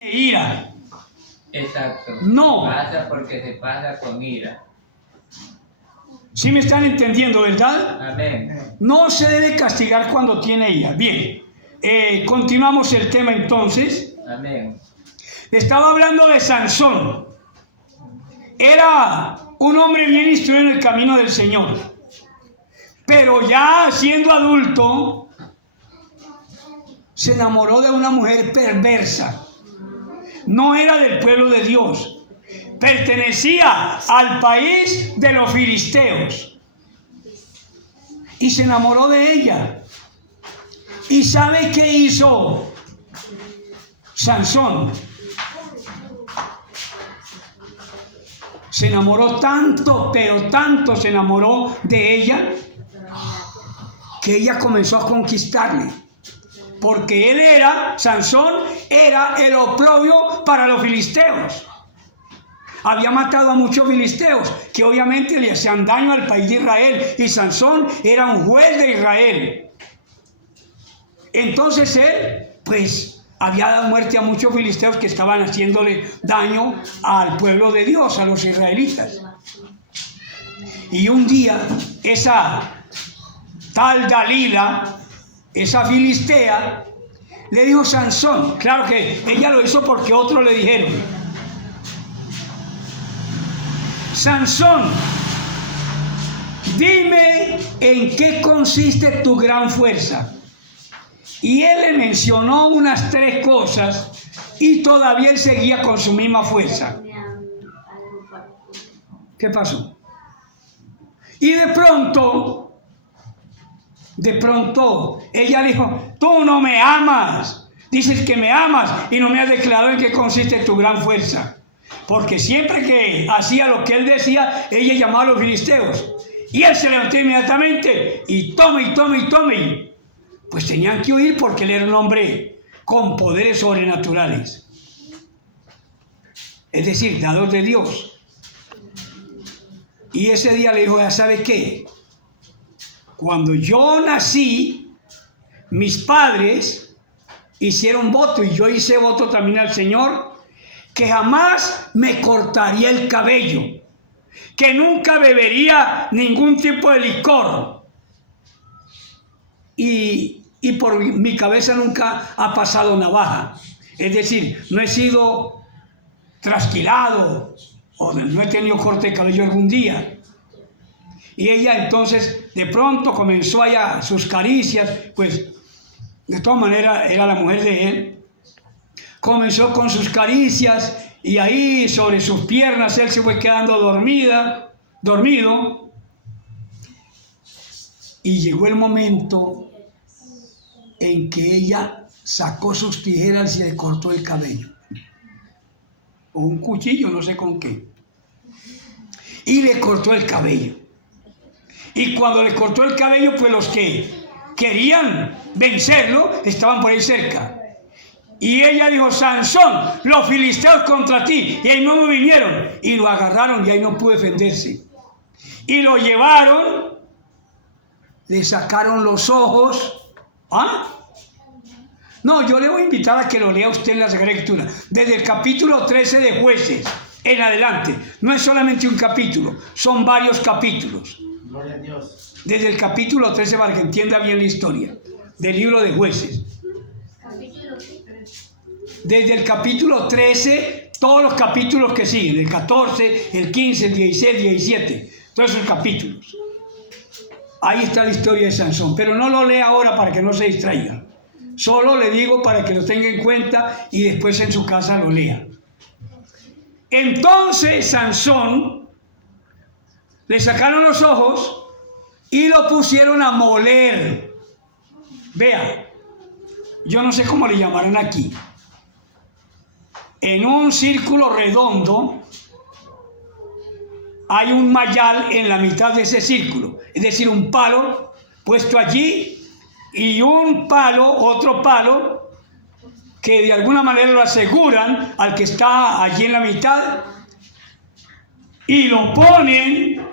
ira. Exacto. No. Pasa porque se pasa con ira. ¿Sí me están entendiendo, verdad? Amén. No se debe castigar cuando tiene ira. Bien, continuamos el tema entonces. Amén. Estaba hablando de Sansón. Era un hombre bien instruido en el camino del Señor. Pero ya siendo adulto, se enamoró de una mujer perversa. No era del pueblo de Dios. Pertenecía al país de los filisteos. Y se enamoró de ella. ¿Y sabe qué hizo Sansón? Se enamoró tanto, pero tanto se enamoró de ella, que ella comenzó a conquistarle. Porque Sansón era el oprobio para los filisteos. Había matado a muchos filisteos que obviamente le hacían daño al país de Israel, y Sansón era un juez de Israel. Entonces él, pues, había dado muerte a muchos filisteos que estaban haciéndole daño al pueblo de Dios, a los israelitas. Y un día, esa tal Dalila, esa filistea, le dijo a Sansón, claro que ella lo hizo porque otros le dijeron: Sansón, dime en qué consiste tu gran fuerza. Y él le mencionó unas 3 cosas, y todavía él seguía con su misma fuerza. ¿Qué pasó? Y de pronto, ella le dijo: tú no me amas. Dices que me amas y no me has declarado en qué consiste tu gran fuerza. Porque siempre que hacía lo que él decía, ella llamaba a los filisteos. Y él se levantó inmediatamente y tome. Pues tenían que huir porque él era un hombre con poderes sobrenaturales. Es decir, dador de Dios. Y ese día le dijo: ya sabe qué, cuando yo nací, mis padres hicieron voto, y yo hice voto también al Señor, que jamás me cortaría el cabello, que nunca bebería ningún tipo de licor, y por mi cabeza nunca ha pasado navaja. Es decir, no he sido trasquilado o no he tenido corte de cabello algún día. Y ella entonces de pronto comenzó allá sus caricias, pues de todas maneras era la mujer de él. Comenzó con sus caricias, y ahí sobre sus piernas él se fue quedando dormido. Y llegó el momento en que ella sacó sus tijeras y le cortó el cabello. O un cuchillo, no sé con qué. Y le cortó el cabello. Y cuando le cortó el cabello, pues los que querían vencerlo estaban por ahí cerca. Y ella dijo: Sansón, los filisteos contra ti. Y ahí no me vinieron. Y lo agarraron y ahí no pudo defenderse. Y lo llevaron, le sacaron los ojos. ¿Ah? No, yo le voy a invitar a que lo lea usted en la Sagrada Escritura. Desde el capítulo 13 de Jueces en adelante. No es solamente un capítulo, son varios capítulos. Gloria a Dios. Desde el capítulo 13, para que entienda bien la historia del libro de Jueces. Desde el capítulo 13, todos los capítulos que siguen, el 14, el 15, el 16, el 17, todos esos capítulos. Ahí está la historia de Sansón, pero no lo lea ahora para que no se distraiga. Solo le digo para que lo tenga en cuenta y después en su casa lo lea. Entonces Sansón le sacaron los ojos y lo pusieron a moler. Vea, yo no sé cómo le llamarán aquí. En un círculo redondo hay un mayal en la mitad de ese círculo, es decir, un palo puesto allí y otro palo que de alguna manera lo aseguran al que está allí en la mitad, y lo ponen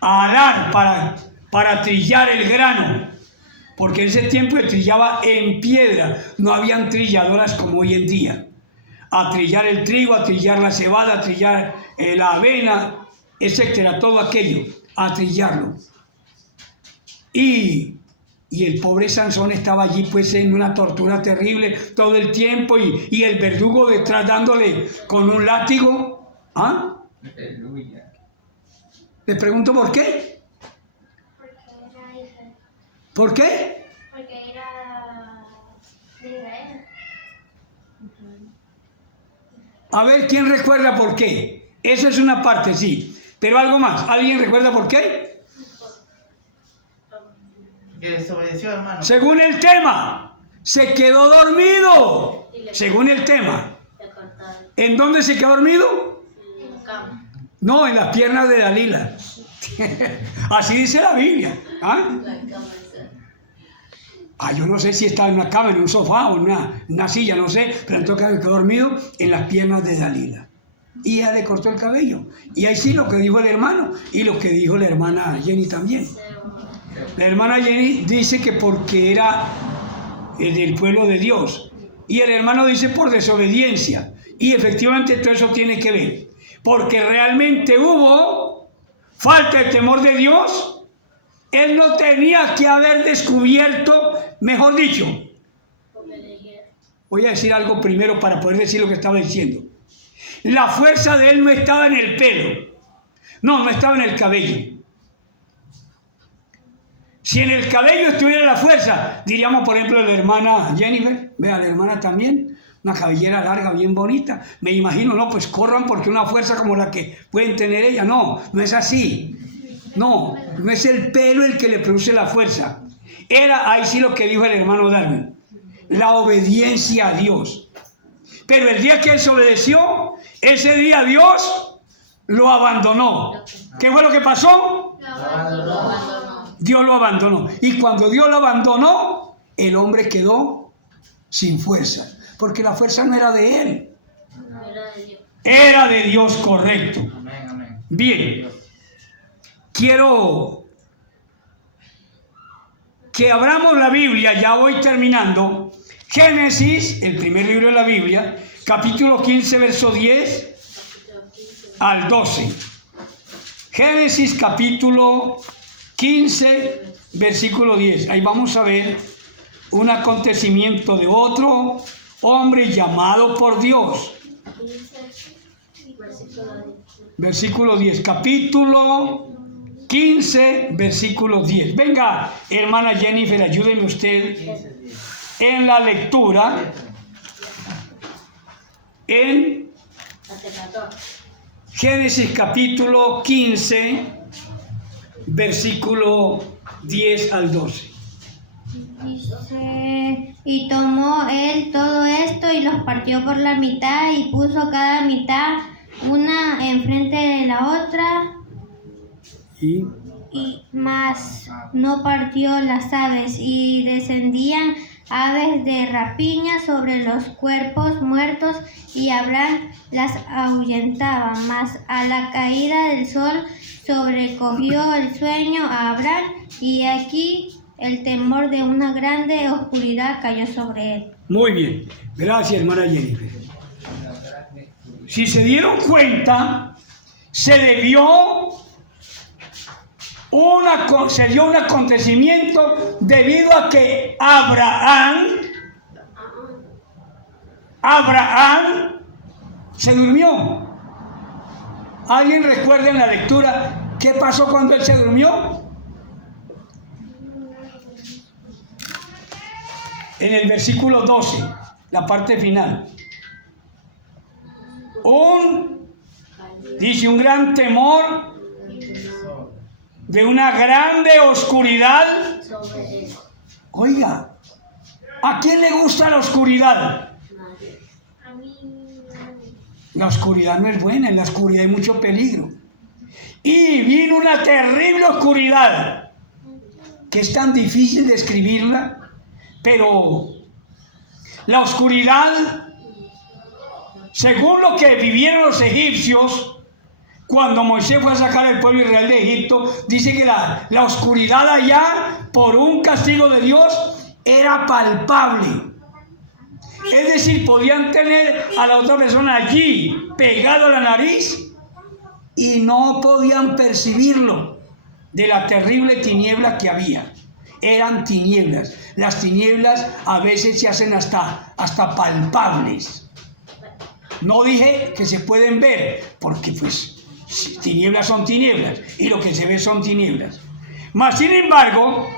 a arar para trillar el grano, porque en ese tiempo se trillaba en piedra, no habían trilladoras como hoy en día. a trillar el trigo, a trillar la cebada, a trillar la avena, etcétera, todo aquello, a trillarlo. Y el pobre Sansón estaba allí pues en una tortura terrible todo el tiempo y el verdugo detrás dándole con un látigo. ¿Ah? Aleluya. Le pregunto por qué. Porque era Israel. ¿Por qué? Porque era de Israel. A ver, ¿quién recuerda por qué? Esa es una parte, sí. Pero algo más. ¿Alguien recuerda por qué? Que desobedeció, hermano. Según el tema, se quedó dormido. Según el tema. ¿En dónde se quedó dormido? No, en las piernas de Dalila. Así dice la Biblia. Yo no sé si estaba en una cama, en un sofá o en una silla, no sé, pero en todo caso quedó dormido en las piernas de Dalila. Y ella le cortó el cabello. Y ahí sí lo que dijo el hermano y lo que dijo la hermana Jenny también. La hermana Jenny dice que porque era del pueblo de Dios. Y el hermano dice por desobediencia. Y efectivamente todo eso tiene que ver. Porque realmente hubo falta de temor de Dios. Él no tenía que haber descubierto, mejor dicho. Voy a decir algo primero para poder decir lo que estaba diciendo. La fuerza de él no estaba en el pelo. No estaba en el cabello. Si en el cabello estuviera la fuerza, diríamos por ejemplo la hermana Jennifer, vea la hermana también, una cabellera larga, bien bonita. Me imagino, no, pues corran porque una fuerza como la que pueden tener ella. No es así. No es el pelo el que le produce la fuerza. Era, ahí sí lo que dijo el hermano Darwin, la obediencia a Dios. Pero el día que él se obedeció, ese día Dios lo abandonó. ¿Qué fue lo que pasó? Lo abandonó. Dios lo abandonó. Y cuando Dios lo abandonó, el hombre quedó sin fuerza. Porque la fuerza no era de él. Era de Dios, correcto. Amén. Bien. Quiero que abramos la Biblia, ya voy terminando. Génesis, el primer libro de la Biblia, capítulo 15, verso 10 al 12. Génesis, capítulo 15, versículo 10. Ahí vamos a ver un acontecimiento de otro hombre llamado por Dios. Versículo 10, capítulo 15, versículo 10. Venga, hermana Jennifer, ayúdeme usted en la lectura. En Génesis capítulo 15, versículo 10 al 12. Y tomó él todo esto y los partió por la mitad y puso cada mitad una enfrente de la otra. Y más no partió las aves, y descendían aves de rapiña sobre los cuerpos muertos, y Abraham las ahuyentaba. Mas a la caída del sol sobrecogió el sueño a Abraham, y aquí el temor de una grande oscuridad cayó sobre él. Muy bien, gracias hermana Jennifer. Si se dieron cuenta, se dio un acontecimiento debido a que Abraham se durmió. ¿Alguien recuerda en la lectura qué pasó cuando él se durmió? En el versículo 12, la parte final. Dice un gran temor de una grande oscuridad. Oiga, ¿a quién le gusta la oscuridad? La oscuridad no es buena, en la oscuridad hay mucho peligro. Y vino una terrible oscuridad, que es tan difícil describirla, pero la oscuridad, según lo que vivieron los egipcios, cuando Moisés fue a sacar al pueblo de Israel de Egipto, dice que la oscuridad allá, por un castigo de Dios, era palpable. Es decir, podían tener a la otra persona allí, pegado a la nariz, y no podían percibirlo de la terrible tiniebla que había. Eran tinieblas. Las tinieblas a veces se hacen hasta palpables. No dije que se pueden ver, porque pues tinieblas son tinieblas, y lo que se ve son tinieblas. Mas, sin embargo,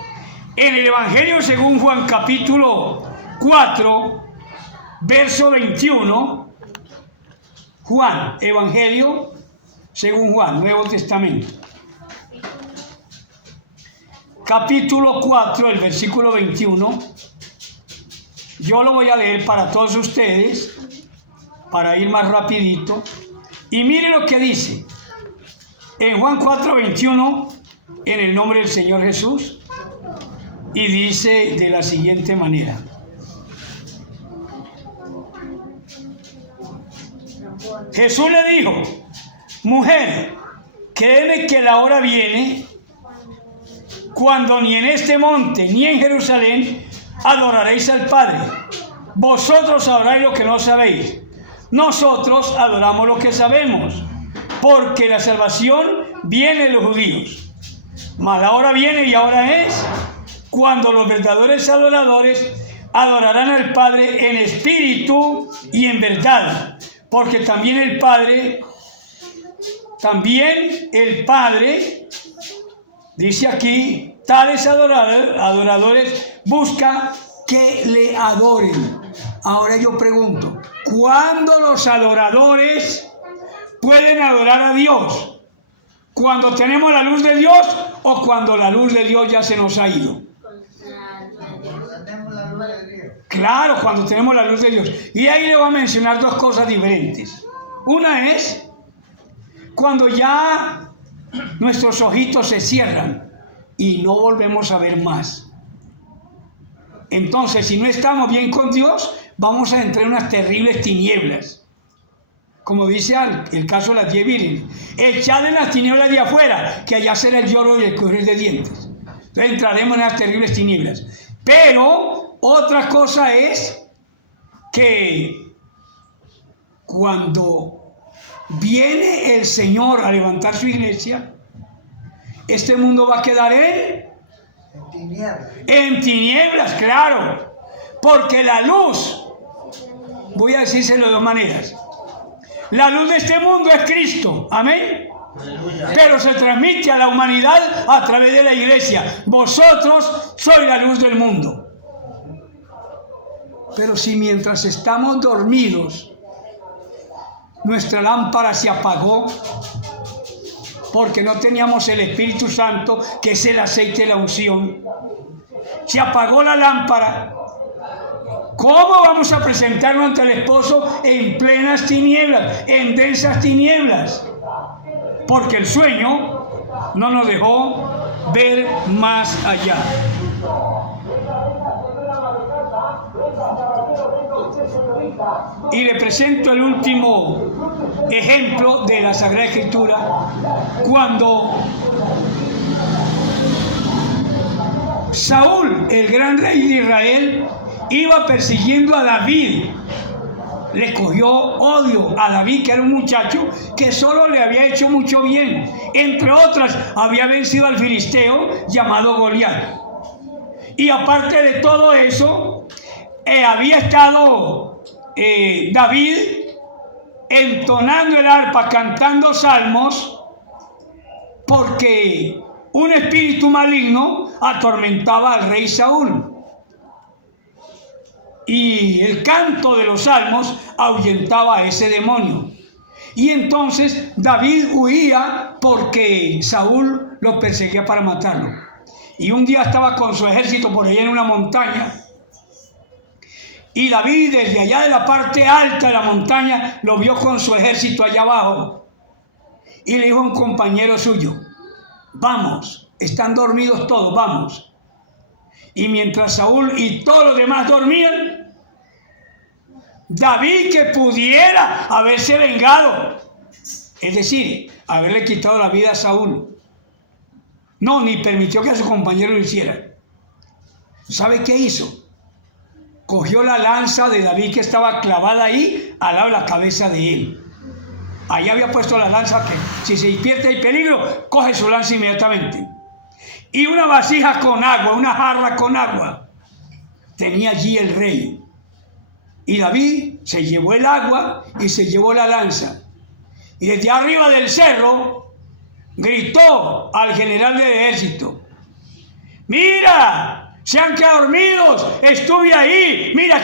en el Evangelio según Juan capítulo 4, verso 21, Juan, Evangelio según Juan, Nuevo Testamento, capítulo 4, el versículo 21, yo lo voy a leer para todos ustedes, para ir más rapidito, y mire lo que dice, en Juan 4, 21, en el nombre del Señor Jesús, y dice de la siguiente manera: Jesús le dijo: mujer, créeme que la hora viene cuando ni en este monte ni en Jerusalén adoraréis al Padre. Vosotros adoráis lo que no sabéis. Nosotros adoramos lo que sabemos, porque la salvación viene de los judíos. Mas la hora viene y ahora es cuando los verdaderos adoradores adorarán al Padre en espíritu y en verdad, porque también el Padre, dice aquí, tales adoradores busca que le adoren. Ahora yo pregunto, ¿cuándo los adoradores pueden adorar a Dios? ¿Cuando tenemos la luz de Dios o cuando la luz de Dios ya se nos ha ido? Claro, cuando tenemos la luz de Dios. Y ahí le voy a mencionar dos cosas diferentes. Una es cuando ya nuestros ojitos se cierran y no volvemos a ver más. Entonces, si no estamos bien con Dios, vamos a entrar en unas terribles tinieblas. Como dice el caso de las 10 vírgenes: echad en las tinieblas de afuera, que allá será el lloro y el crujir de dientes. Entonces entraremos en las terribles tinieblas. Pero otra cosa es que cuando viene el Señor a levantar su iglesia, este mundo va a quedar en tinieblas, claro, porque la luz, voy a decírselo de dos maneras: la luz de este mundo es Cristo, amén, pero se transmite a la humanidad a través de la iglesia. Vosotros sois la luz del mundo. Pero si mientras estamos dormidos nuestra lámpara se apagó porque no teníamos el Espíritu Santo, que es el aceite de la unción, se apagó la lámpara, ¿cómo vamos a presentarnos ante el esposo en plenas tinieblas, en densas tinieblas? Porque el sueño no nos dejó ver más allá. Y le presento el último ejemplo de la Sagrada Escritura, cuando Saúl, el gran rey de Israel, iba persiguiendo a David. Le cogió odio a David, que era un muchacho que solo le había hecho mucho bien. Entre otras, había vencido al filisteo llamado Goliat. Y aparte de todo eso, había estado David entonando el arpa, cantando salmos, porque un espíritu maligno atormentaba al rey Saúl. Y el canto de los salmos ahuyentaba a ese demonio. Y entonces David huía porque Saúl lo perseguía para matarlo. Y un día estaba con su ejército por allá en una montaña. Y David, desde allá de la parte alta de la montaña, lo vio con su ejército allá abajo. Y le dijo a un compañero suyo: vamos, están dormidos todos, vamos. Y mientras Saúl y todos los demás dormían, David, que pudiera haberse vengado, es decir, haberle quitado la vida a Saúl, no, ni permitió que a su compañero lo hiciera. ¿Sabe qué hizo? cogió la lanza de David que estaba clavada ahí al lado de la cabeza de él. Ahí había puesto la lanza que si se despierta el peligro, coge su lanza inmediatamente. Y una vasija con agua, una jarra con agua, tenía allí el rey. Y David se llevó el agua y se llevó la lanza. Y desde arriba del cerro gritó al general del ejército: ¡Mira! ¡Se han quedado dormidos! ¡Estuve ahí! ¡Mira!